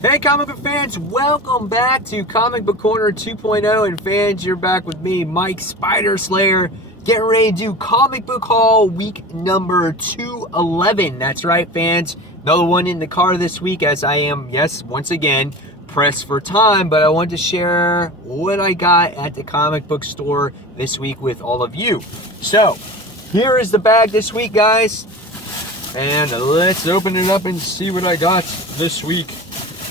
Hey comic book fans, welcome back to Comic Book Corner 2.0, and fans, you're back with me, Mike Spider Slayer, getting ready to do Comic Book Haul week number 211. That's right, fans, another one in the car this week as I am, yes, once again, pressed for time, but I wanted to share what I got at the comic book store this week with all of you. So, here is the bag this week, guys, and let's open it up and see what I got this week.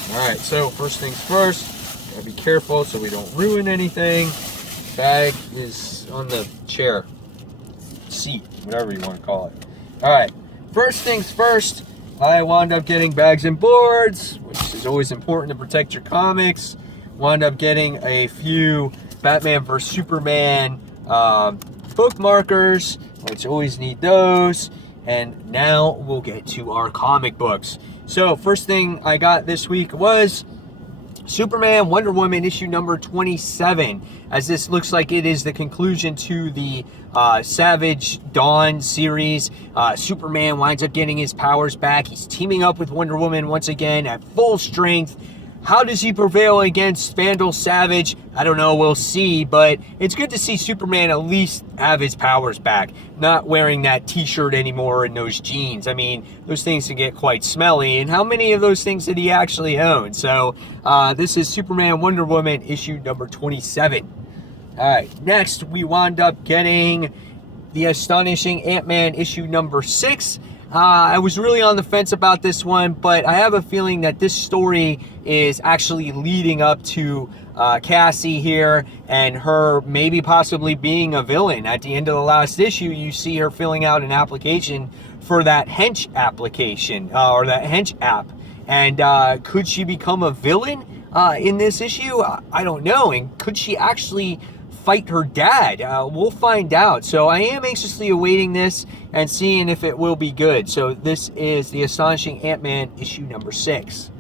Alright, so first things first, gotta be careful so we don't ruin anything. Bag is on the chair, seat, whatever you want to call it. Alright, first things first, I wound up getting bags and boards, which is always important to protect your comics. Wound up getting a few Batman vs. Superman bookmarkers, which always need those. And now we'll get to our comic books. So first thing I got this week was Superman Wonder Woman issue number 27, as this looks like it is the conclusion to the Savage Dawn series. Superman winds up getting his powers back. He's teaming up with Wonder Woman once again at full strength. How does he prevail against Vandal Savage? I don't know, we'll see, but it's good to see Superman at least have his powers back, not wearing that t-shirt anymore and those jeans. I mean, those things can get quite smelly, and how many of those things did he actually own? So, this is Superman Wonder Woman issue number 27. Alright, next we wound up getting the Astonishing Ant Man issue number 6. I was really on the fence about this one, but I have a feeling that this story is actually leading up to Cassie here and her maybe possibly being a villain. At the end of the last issue, you see her filling out an application for that hench application, or that hench app. And could she become a villain in this issue? I don't know. And could she actually fight her dad? We'll find out. So I am anxiously awaiting this and seeing if it will be good. So this is the Astonishing Ant Man issue number 6.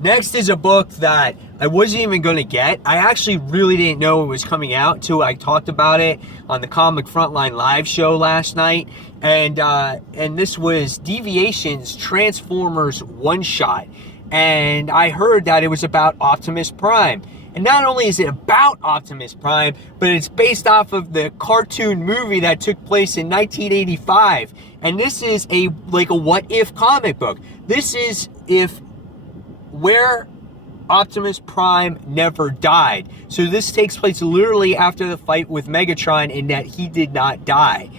Next is a book that I wasn't even going to get. I actually really didn't know it was coming out until I talked about it on the Comic Frontline live show last night. And this was Deviation's Transformers one-shot. And I heard that it was about Optimus Prime. And not only is it about Optimus Prime, but it's based off of the cartoon movie that took place in 1985. And this is a what-if comic book. This is where Optimus Prime never died. So this takes place literally after the fight with Megatron, in that he did not die.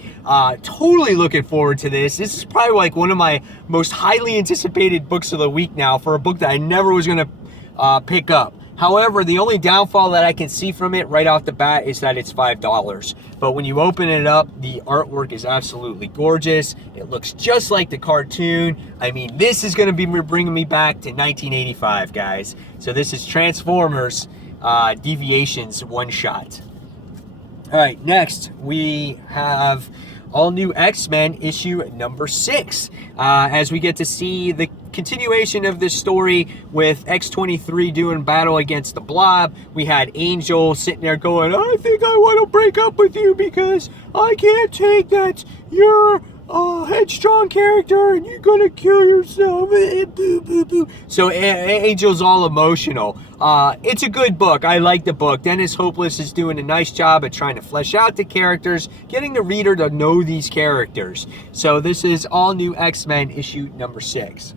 Totally looking forward to this. This is probably like one of my most highly anticipated books of the week now, for a book that I never was going to pick up. However, the only downfall that I can see from it right off the bat is that it's $5. But when you open it up, the artwork is absolutely gorgeous. It looks just like the cartoon. I mean, this is going to be bringing me back to 1985, guys. So this is Transformers Deviations one-shot. All right, next we have all new X-Men issue number 6, as we get to see the continuation of this story with X-23 doing battle against the Blob. We had Angel sitting there going, I think I want to break up with you because I can't take that you're a headstrong character and you're gonna kill yourself. Boo, boo, boo. So Angel's all emotional. It's a good book. I like the book. Dennis Hopeless is doing a nice job at trying to flesh out the characters, getting the reader to know these characters. So this is all new X-Men issue number 6.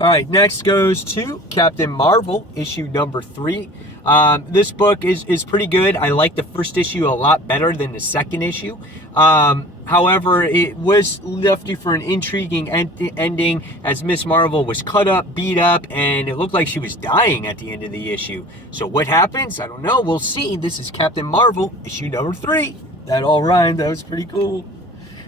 Alright, next goes to Captain Marvel, issue number 3. This book is pretty good. I like the first issue a lot better than the second issue. However, it was left you for an intriguing ending, as Miss Marvel was cut up, beat up, and it looked like she was dying at the end of the issue. So what happens? I don't know. We'll see. This is Captain Marvel, issue number 3. That all rhymed. That was pretty cool.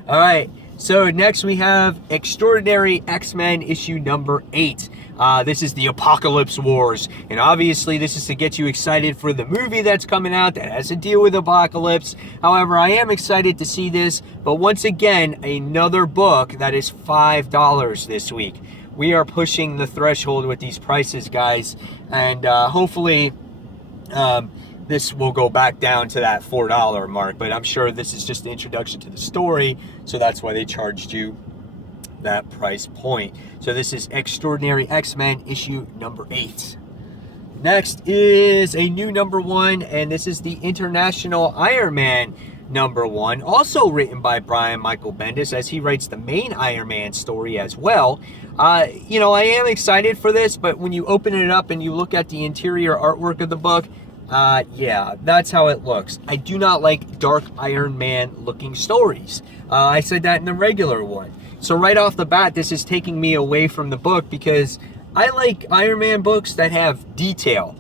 Alright. So next we have Extraordinary X-Men issue number 8. This is the Apocalypse Wars, and obviously this is to get you excited for the movie that's coming out that has to deal with Apocalypse. However, I am excited to see this, but once again, another book that is $5 this week. We are pushing the threshold with these prices, guys, and hopefully this will go back down to that $4 mark, but I'm sure this is just the introduction to the story, so that's why they charged you that price point. So this is Extraordinary X-Men issue number 8. Next is a new number 1, and this is the International Iron Man number 1, also written by Brian Michael Bendis, as he writes the main Iron Man story as well. You know, I am excited for this, but when you open it up and you look at the interior artwork of the book, yeah, that's how it looks. I do not like dark Iron Man looking stories. I said that in the regular one. So right off the bat, this is taking me away from the book, because I like Iron Man books that have detail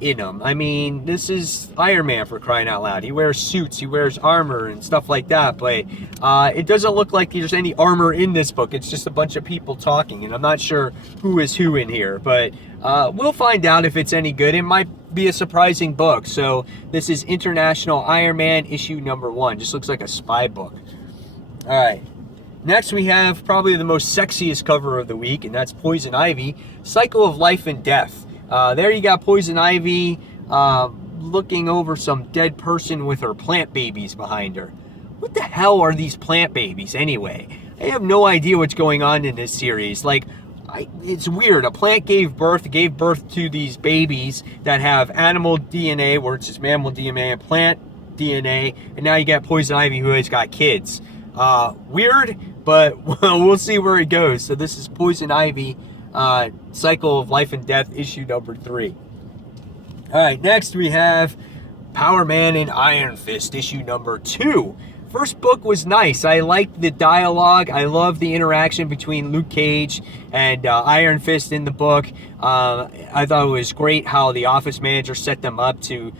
in them. I mean, this is Iron Man, for crying out loud. He wears suits, he wears armor and stuff like that, but it doesn't look like there's any armor in this book. It's just a bunch of people talking, and I'm not sure who is who in here, but we'll find out if it's any good. It might be a surprising book. So this is International Iron Man issue number 1. Just looks like a spy book. All right. Next, we have probably the most sexiest cover of the week, and that's Poison Ivy, Cycle of Life and Death. There you got Poison Ivy looking over some dead person with her plant babies behind her. What the hell are these plant babies anyway? I have no idea what's going on in this series. Like, it's weird. A plant gave birth to these babies that have animal DNA, where it's just mammal DNA, and plant DNA, and now you got Poison Ivy, who has got kids. Weird, but we'll see where it goes. So this is Poison Ivy, Cycle of Life and Death, issue number 3. All right, next we have Power Man and Iron Fist, issue number 2. First book was nice. I liked the dialogue. I love the interaction between Luke Cage and Iron Fist in the book. I thought it was great how the office manager set them up to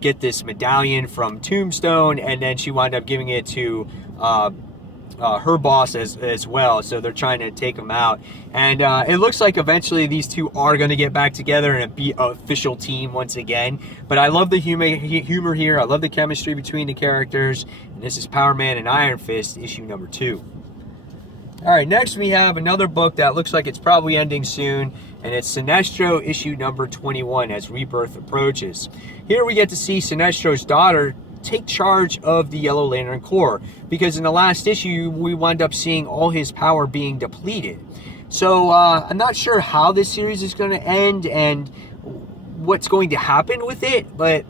get this medallion from Tombstone, and then she wound up giving it to her boss as well. So they're trying to take him out, and it looks like eventually these two are going to get back together and be an official team once again. But I love the humor here. I love the chemistry between the characters, and this is Power Man and Iron Fist, issue number 2. All right, next we have another book that looks like it's probably ending soon, and it's Sinestro, issue number 21, as Rebirth approaches. Here we get to see Sinestro's daughter take charge of the Yellow Lantern Corps, because in the last issue we wound up seeing all his power being depleted. So I'm not sure how this series is going to end and what's going to happen with it, but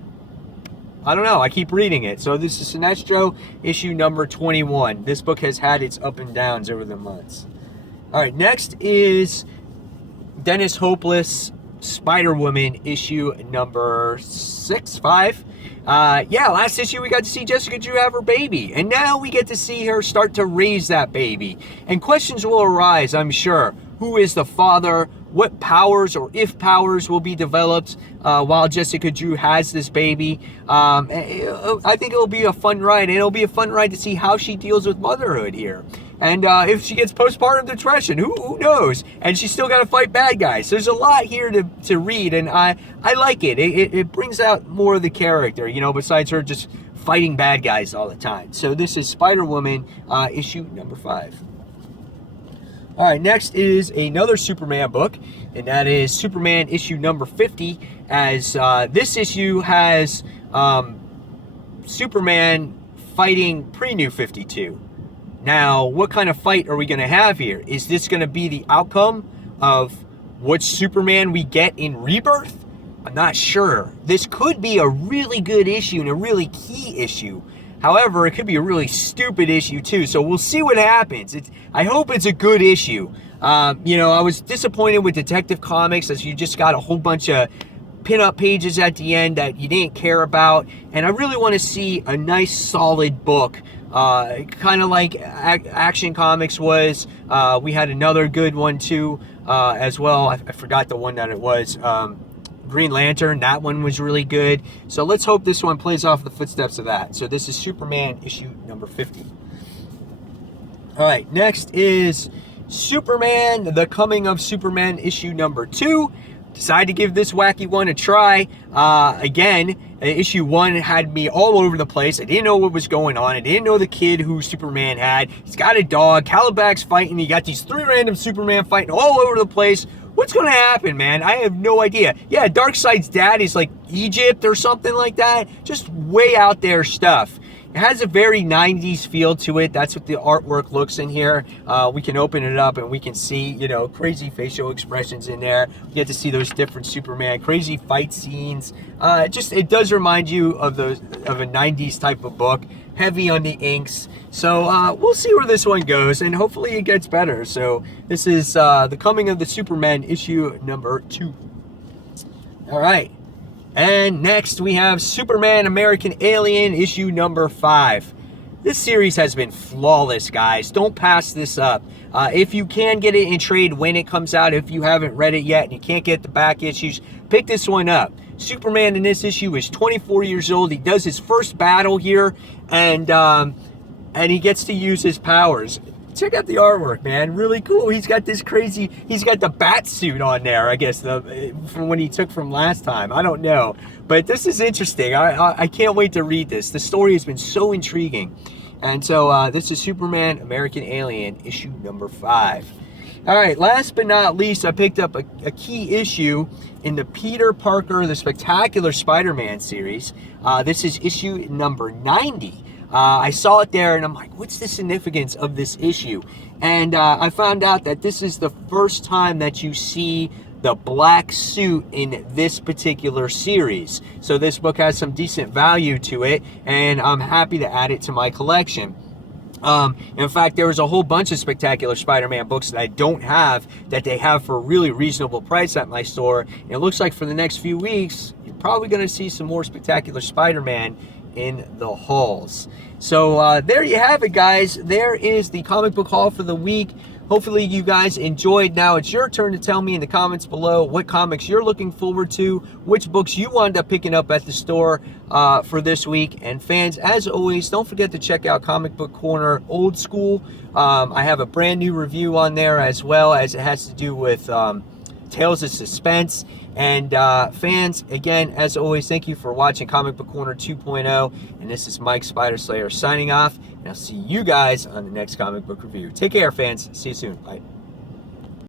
I don't know. I keep reading it. So this is Sinestro, issue number 21. This book has had its up and downs over the months. All right, next is Dennis Hopeless, Spider-Woman, issue number 5. Yeah, last issue we got to see Jessica Drew have her baby, and now we get to see her start to raise that baby. And questions will arise, I'm sure. Who is the father? What powers, or if powers, will be developed while Jessica Drew has this baby? I think it'll be a fun ride, and it'll be a fun ride to see how she deals with motherhood here. And if she gets postpartum depression, who knows? And she's still got to fight bad guys. So there's a lot here to read, and I like it. It brings out more of the character, you know, besides her just fighting bad guys all the time. So this is Spider-Woman, issue number 5. All right, next is another Superman book, and that is Superman issue number 50, as this issue has Superman fighting pre-New 52. Now, what kind of fight are we going to have here? Is this going to be the outcome of what Superman we get in Rebirth? I'm not sure. This could be a really good issue and a really key issue. However, it could be a really stupid issue too, so we'll see what happens. I hope it's a good issue. You know, I was disappointed with Detective Comics, as you just got a whole bunch of pin-up pages at the end that you didn't care about, and I really want to see a nice, solid book, kind of like Action Comics was. We had another good one too, as well. I forgot the one that it was. Green Lantern, that one was really good. So let's hope this one plays off the footsteps of that. So this is Superman issue number 50. All right, next is Superman, The Coming of Superman issue number 2. Decided to give this wacky one a try. Again, issue 1 had me all over the place. I didn't know what was going on. I didn't know the kid who Superman had. He's got a dog. Caliban's fighting. You got these 3 random Superman fighting all over the place. What's going to happen, man? I have no idea. Yeah, Darkseid's dad is like Egypt or something like that. Just way out there stuff. It has a very 90s feel to it. That's what the artwork looks in here. We can open it up and we can see, you know, crazy facial expressions in there. We get to see those different Superman, crazy fight scenes. It does remind you of a 90s type of book, heavy on the inks. So we'll see where this one goes, and hopefully it gets better. So this is The Coming of the Superman, issue number 2. All right. And next we have Superman American Alien, issue number 5. This series has been flawless, guys. Don't pass this up. If you can get it in trade when it comes out, if you haven't read it yet and you can't get the back issues, pick this one up. Superman in this issue is 24 years old. He does his first battle here, and he gets to use his powers. Check out the artwork, man. Really cool. He's got this crazy, he's got the bat suit on there, I guess, from when he took from last time. I don't know. But this is interesting. I can't wait to read this. The story has been so intriguing. And so this is Superman American Alien, issue number 5. All right, last but not least, I picked up a key issue in the Peter Parker, the Spectacular Spider-Man series. This is issue number 90. I saw it there and I'm like, what's the significance of this issue? And I found out that this is the first time that you see the black suit in this particular series. So this book has some decent value to it, and I'm happy to add it to my collection. In fact, there was a whole bunch of Spectacular Spider-Man books that I don't have that they have for a really reasonable price at my store. And it looks like for the next few weeks, you're probably going to see some more Spectacular Spider-Man in the halls. So there you have it, guys. There is the comic book haul for the week. Hopefully you guys enjoyed. Now it's your turn to tell me in the comments below what comics you're looking forward to, which books you wound up picking up at the store for this week. And fans, as always, don't forget to check out Comic Book Corner Old School. I have a brand new review on there, as well as it has to do with Tales of Suspense. And fans, again, as always, thank you for watching Comic Book Corner 2.0. And this is Mike Spider Slayer signing off. And I'll see you guys on the next comic book review. Take care, fans. See you soon. Bye.